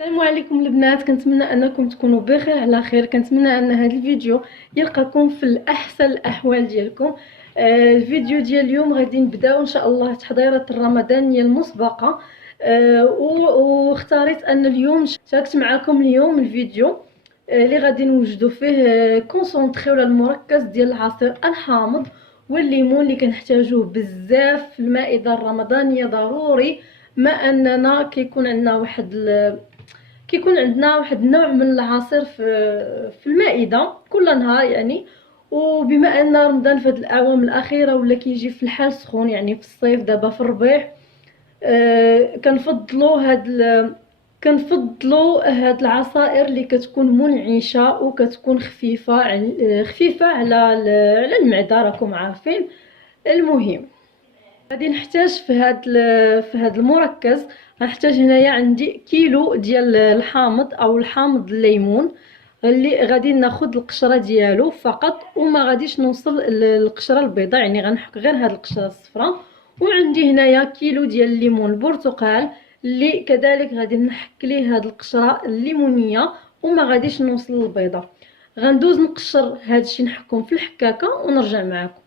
السلام عليكم البنات، كنتمنى انكم تكونوا بخير على خير. كنتمنى ان هذا الفيديو يلقاكم في الاحسن الاحوال ديالكم. الفيديو ديال اليوم غادي نبداو ان شاء الله التحضيرات الرمضانيه المسبقه. واختاريت ان اليوم شاركت معكم اليوم الفيديو اللي غادي نوجدوا فيه كونسونطري ولا المركز ديال العصير الحامض والليمون اللي كنحتاجوه بزاف في المائده الرمضانيه ضروري. ما اننا كيكون عندنا واحد النوع من العصير في المائده كل نهار يعني. وبما ان رمضان في هذه الاعوام الاخيره ولا كيجي في الحال سخون، يعني في الصيف دابا في الربيع، كنفضلوا هاد العصائر اللي كتكون منعشه وكتكون خفيفه على المعده، راكم عارفين. المهم غادي نحتاج في هاد المركز. غنحتاج هنايا عندي كيلو ديال الحامض او الحامض الليمون اللي غادي ناخذ القشره ديالو فقط، وما غاديش نوصل للقشره البيضاء، يعني غنحك غير هاد القشره الصفراء. وعندي هنايا كيلو ديال الليمون البرتقال اللي كذلك غادي نحك ليه هاد القشره الليمونيه وما غاديش نوصل للبيضه. غندوز نقشر هادشي نحكم في الحكاكه ونرجع معكم.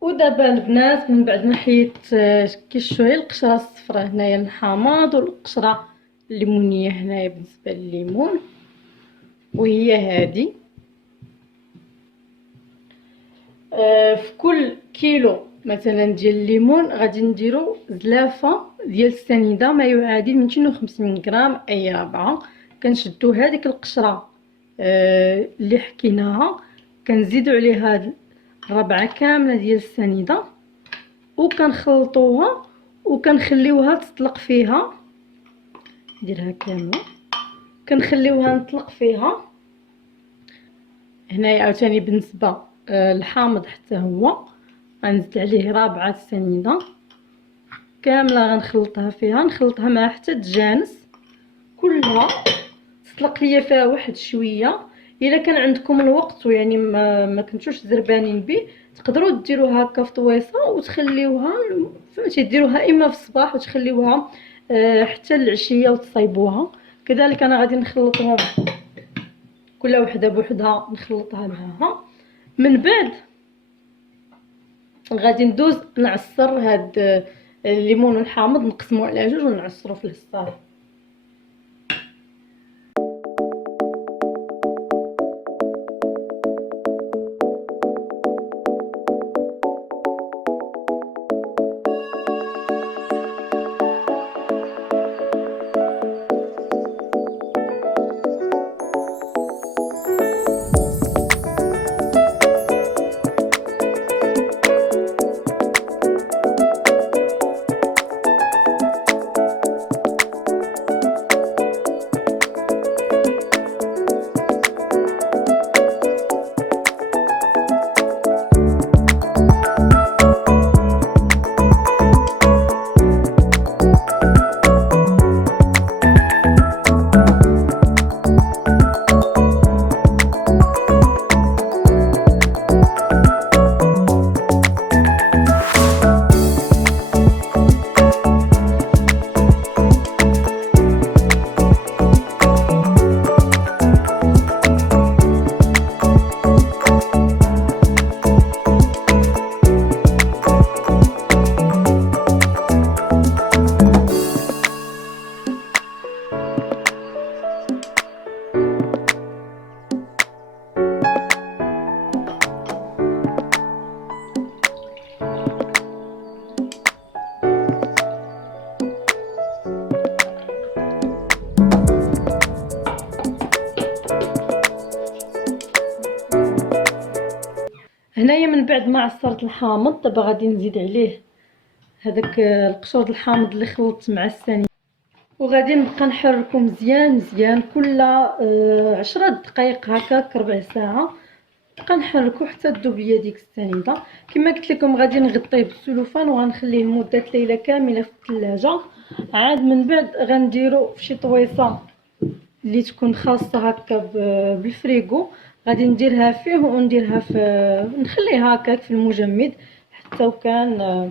ودابا البنات من بعد ما حيت كيشوي القشره الصفراء هنايا الحامض والقشره الليمونيه هنايا بالنسبه لليمون، وهي هذه. في كل كيلو مثلا ديال الليمون غادي نديرو زلافه ديال السنيده ما يعادل 250 غرام اي ربعه. كنشدو هذيك القشره اللي حكيناها، كنزيدو عليها الربعه كامله ديال السنيده وكنخلطوها وكنخليوها تطلق فيها. نديرها كامله كنخليوها نطلق فيها. هنايا عاوتاني بالنسبه الحامض حتى هو غنزيد عليه رابعه السنيده كامله، غنخلطها فيها نخلطها معها حتى تجانس كلها تطلق ليا فيها واحد شويه. الا كان عندكم الوقت ويعني ما كنتوش زربانين به، تقدروا ديروها هكا في طويصه وتخليوها، فهمتي، ديروها اما في الصباح وتخليوها حتى العشيه وتصايبوها. كذلك انا غادي نخلطهم كل وحده بوحدها، نخلطها معها. من بعد غادي ندوز نعصر هاد الليمون والحامض، نقسمو على جوج ونعصرو في الصافي. هنايا من بعد ما عصرت الحامض دابا غادي نزيد عليه هذاك القشور الحامض اللي خلطت مع السنيده، وغادي نبقى نحركو مزيان مزيان كل 10 دقائق هكاك ربع ساعه، نبقى نحركو حتى تذوب ليا ديك السنيده. كما قلت لكم غادي نغطيه بالسلوفان وغنخليه مده ليله كامله في الثلاجه. عاد من بعد غنديرو في شي طويصه اللي تكون خاصه هكا بالفريغو، غادي نديرها فيه ونديرها في نخليها هكاك في المجمد حتى وكان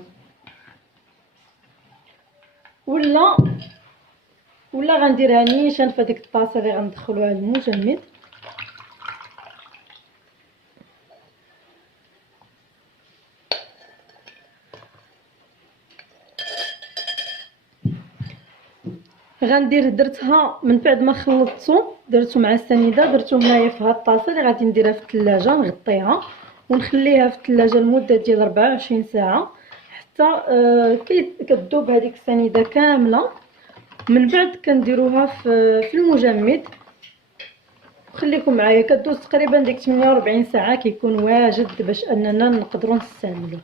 ولا غنديرها نيشان في هذيك الطاسه اللي غندخلوها للمجمد. غندير درتها من بعد ما خلطته درتو مع السنيده، درتو هنايا في هاد الطاسه اللي غادي نديرها في الثلاجه، نغطيها ونخليها في الثلاجه لمده ديال 24 ساعه حتى كتذوب هذيك السنيده كامله. من بعد كنديروها في المجمد. خليكم معايا كدوز تقريبا ديك 48 ساعه كيكون واجد باش اننا نقدروا نستعملوه.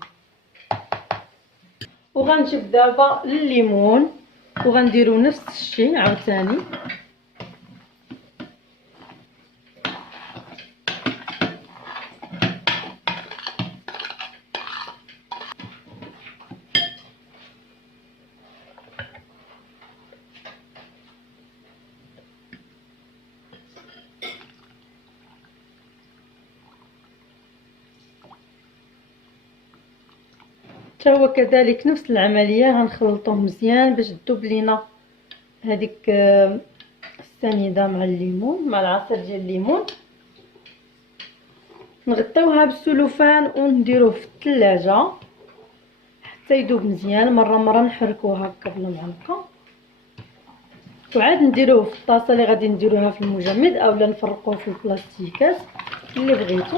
وغنجيب دابا الليمون وغنديرو نفس الشيء عاوتاني. حتى هو كذلك نفس العمليه غنخلطوه مزيان باش تذوب لينا هذيك السنيده مع الليمون مع العصير ديال الليمون. نغطيوها بالسلوفان ونديروه في الثلاجه حتى يذوب مزيان، مره نحركوه هكا بالمعلقه، وعاد نديروه في الطاسه اللي غادي نديروها في المجمد اولا نفرقوه في البلاستيكات اللي بغيتو.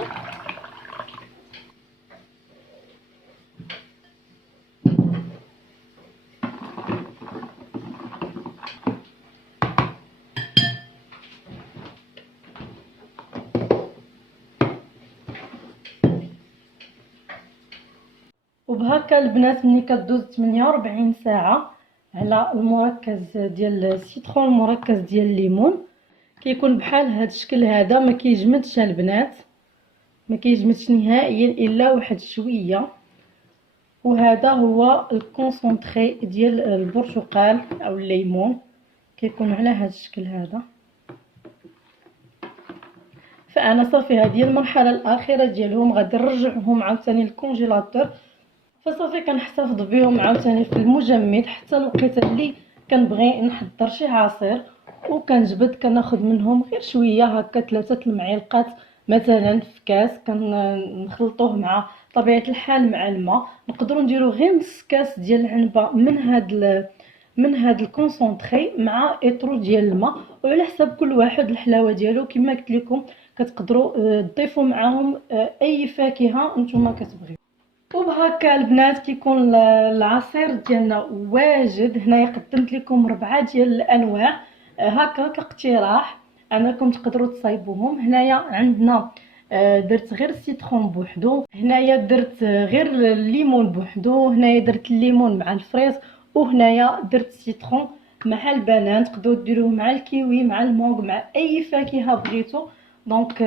وبهكا البنات ملي كدوز 48 ساعه على المركز ديال السيترون المركز ديال الليمون كيكون بحال هذا الشكل هذا، ما كيجمدش البنات، ما كيجمدش نهائيا الا واحد شويه. وهذا هو الكونسونطري ديال البرتقال او الليمون كيكون على هذا الشكل هذا. فانا صافي هذه المرحله الاخيره ديالهم غادي نرجعهم عاوتاني للكونجيلاتور، فصافي كنحتفظ بهم عاوتاني في المجمد حتى الوقيته اللي كنبغي نحضر شي عصير وكنجبد كناخذ منهم غير شويه هكا 3 المعالق مثلا في كاس، كنخلطوه مع طبيعه الحال مع الماء. نقدروا نديروا غير نص كاس ديال العنبه من هاد الكونسونطري مع اطرو ديال الماء، وعلى حسب كل واحد الحلاوه ديالو. كما قلت لكم كتقدروا تضيفوا معاهم اي فاكهه نتوما كتبغيو. وبهكا البنات كيكون العصير ديالنا واجد. هنايا قدمت لكم 4 ديال الانواع هكا كاقتراح انكم تقدروا تصايبوهم. هنايا عندنا درت غير السيترون بوحدو، هنايا درت غير الليمون بوحدو، هنايا درت الليمون مع الفريز، وهنايا درت السيترون مع البنان. تقدروا ديروه مع الكيوي مع المونغ مع اي فاكهه بغيتو. دونك